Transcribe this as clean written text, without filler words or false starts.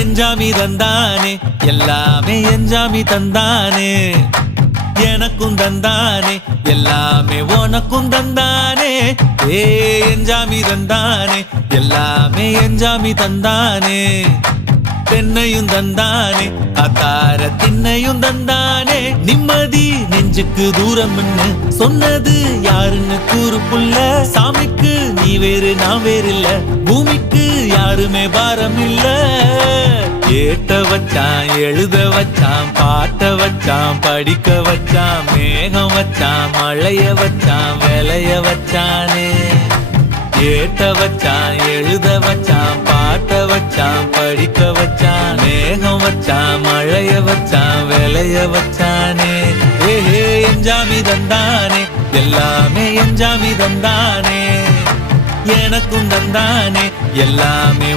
எஞ்சாமி தந்தானே எல்லாமே எஞ்சாமி தந்தானே எனக்கும் தந்தானே எல்லாமே உனக்கும் தந்தானே ஏ எஞ்சாமி தந்தானே எல்லாமே எஞ்சாமி தந்தானே தென்னையும் தந்தானே காத்தார திண்ணையும் தந்தானே நிம்மதி நெஞ்சுக்கு தூரம்னு சொன்னது யாருன்னு கூறு புள்ள சாமிக்கு நீ வேறு நான் வேறு இல்ல பூமிக்கு யாருமே பாரம் இல்ல ஏட்ட வச்சான் எழுத வச்சான் பாட்ட வச்சான் படிக்க வச்சான் மேகம் வச்சான் மழைய வச்சான் விளைய வச்சானே ஏட்ட வச்சான் எழுத வச்சான் பாட்ட வச்சான் படிக்க வச்சான் மேகம் வச்சான் மழைய வச்சான் விளைய வச்சானே ஏஹே எஞ்சாமி தந்தானே எல்லாமே எஞ்சாமி தந்தானே எனக்கும் தந்தானே எல்லாமே